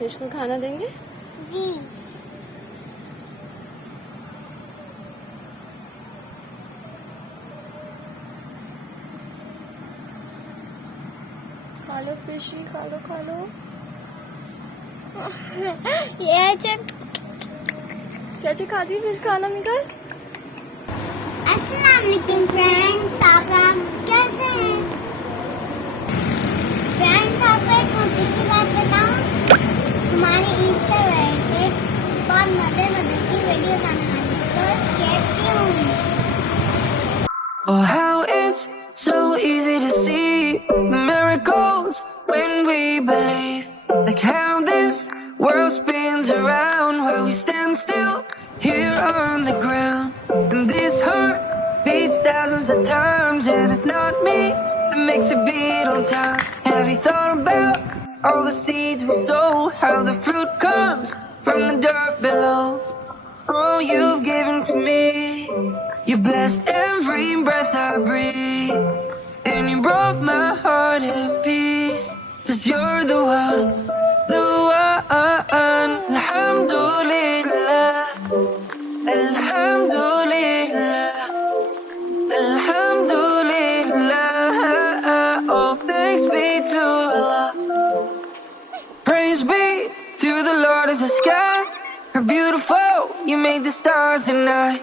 Fish को खाना देंगे जी। खा लो फिशी, खा लो खा लो। ये क्या चीज खाती है फिश खाना मिकल? अस्सलाम वालेकुम फ्रेंड्स, आप कैसे हैं? फ्रेंड्स, आपको एक मजे की बात बताऊं, हमारी ईस्टर वेडे बहुत मजे की वीडियो आने वाली है, so stay tuned. Oh, how it's so easy to see the miracles when we believe. Like how this world spins around while we stand still here on the ground. And this heart beats thousands of times, and it's not me that makes it beat on time. Have you thought about all the seeds we sow? How the fruit comes from the dirt below? All you've given to me, you blessed every breath I breathe, and you broke my heart in peace, 'cause you're the one, the one. Alhamdulillah, Alhamdulillah, Alhamdulillah. Oh, thanks be to Allah. Praise be to the Lord of the sky. How beautiful you made the stars at night.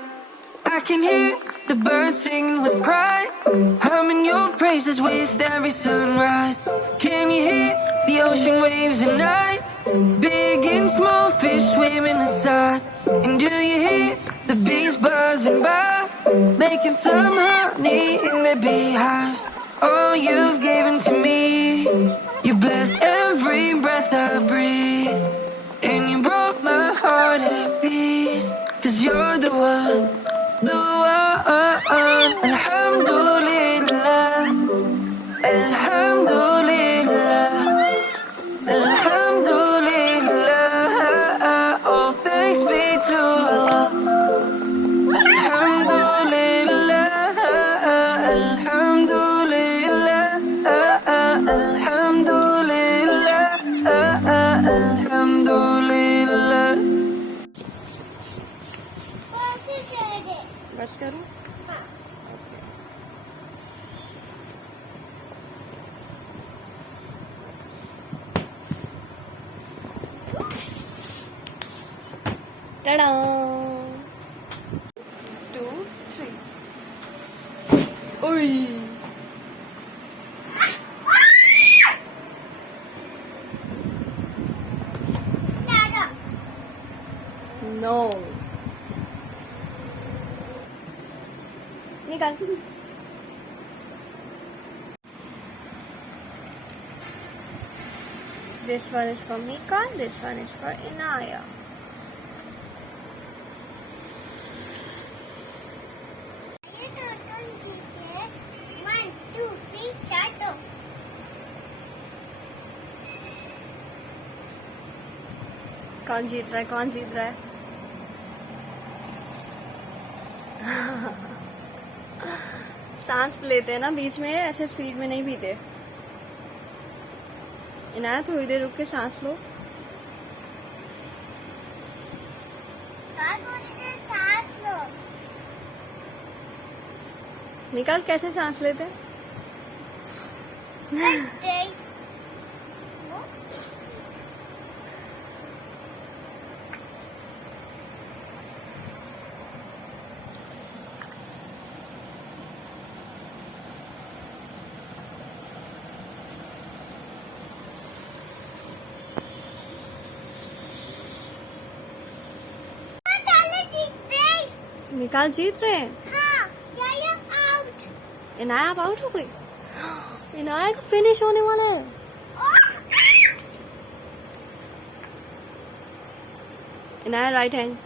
I can hear the birds singing with pride, humming your praises with every sunrise. Can you hear the ocean waves at night? Big and small fish swimming inside. And do you hear the bees buzzing by, making some honey in their beehives? All you've given to me, you blessed every breath I breathe, and you broke my heart in peace, 'cause you're the one, the one. Alhamdulillah, Alhamdulillah, Alhamdulillah. Oh, thanks be to Allah. Alhamdulillah, Alhamdulillah, Alhamdulillah, Alhamdulillah. बस करूं? Ta-da! 2, 3. Oi! No. Nikal. This one is for Mika, this one is for Inaya. कौन जीत रहा है? कौन जीत रहा है? सांस लेते हैं ना बीच में, ऐसे स्पीड में नहीं पीते। इनाया थोड़ी देर रुक के सांस लो। निकाल कैसे सांस लेते हैं? निकाल जीत रहे हैं। हाँ, आउट। इनाया आप आउट हो गई। इनाया का फिनिश होने वाला है। Inaya right hand.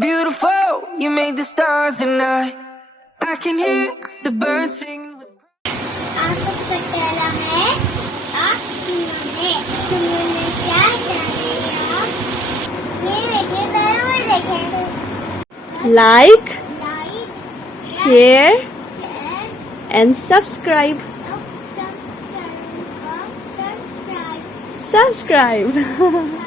beautiful. You made the stars and I can hear the birds singing with आपको पता है आप तुमने क्या करेगा ये वीडियो जरूर देखें like like share share and subscribe subscribe subscribe